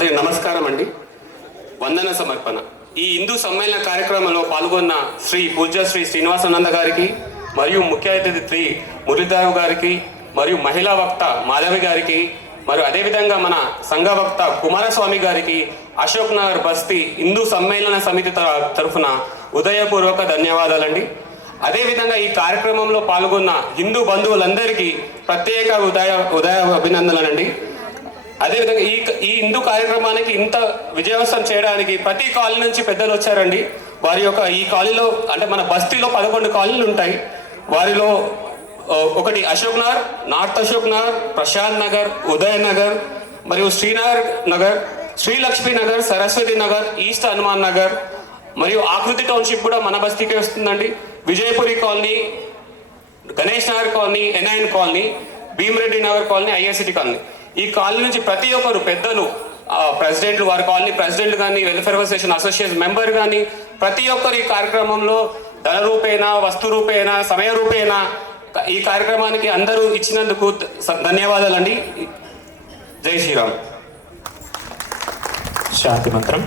అందరికీ నమస్కారం అండి. వందన సమర్పణ. ఈ హిందూ సమ్మేళన కార్యక్రమంలో పాల్గొన్న శ్రీ పూజ్య శ్రీ శ్రీనివాసానంద గారికి మరియు ముఖ్య అతిథి శ్రీ మురళీధర్ గారికి మరియు మహిళా వక్త మాధవి గారికి మరియు అదేవిధంగా మన సంఘ వక్త కుమారస్వామి గారికి అశోక్ నగర్ బస్తీ హిందూ సమ్మేళన సమితి తరఫున ఉదయపూర్వక ధన్యవాదాలండి. అదేవిధంగా ఈ కార్యక్రమంలో పాల్గొన్న హిందూ బంధువులందరికీ ప్రత్యేక ఉదయ అభినందనలండి. అదేవిధంగా ఈ హిందూ కార్యక్రమానికి ఇంత విజయవంతం చేయడానికి ప్రతి కాలనీ నుంచి పెద్దలు వచ్చారండి. వారి యొక్క ఈ కాలనీలో అంటే మన బస్తీలో 11 కాలనీలు ఉంటాయి. వారిలో ఒకటి అశోక్ నగర్, నార్త్ అశోక్ నగర్, ప్రశాంత్ నగర్, ఉదయ్ నగర్ మరియు శ్రీనగర్ నగర్, శ్రీలక్ష్మీ నగర్, సరస్వతి నగర్, ఈస్ట్ హనుమాన్ నగర్ మరియు ఆకృతి టౌన్షిప్ కూడా మన బస్తీకే వస్తుందండి. Vijayapuri colony, Ganesh Nagar colony, NIN colony, Bheema Reddy Nagar colony, IICT colony. ఈ కాలనీ నుంచి ప్రతి ఒక్కరు పెద్దలు, ప్రెసిడెంట్లు, వారి కాలనీ ప్రెసిడెంట్ కానీ, వెల్ఫేర్ అసోసియేషన్ అసోసియేషన్ మెంబర్ కానీ ప్రతి ఒక్కరు ఈ కార్యక్రమంలో ధన రూపేణ, వస్తు రూపేణ, సమయ రూపేణ ఈ కార్యక్రమానికి అందరూ ఇచ్చినందుకు ధన్యవాదాలండి. జై శ్రీరామ్. శాంతి మంత్రం.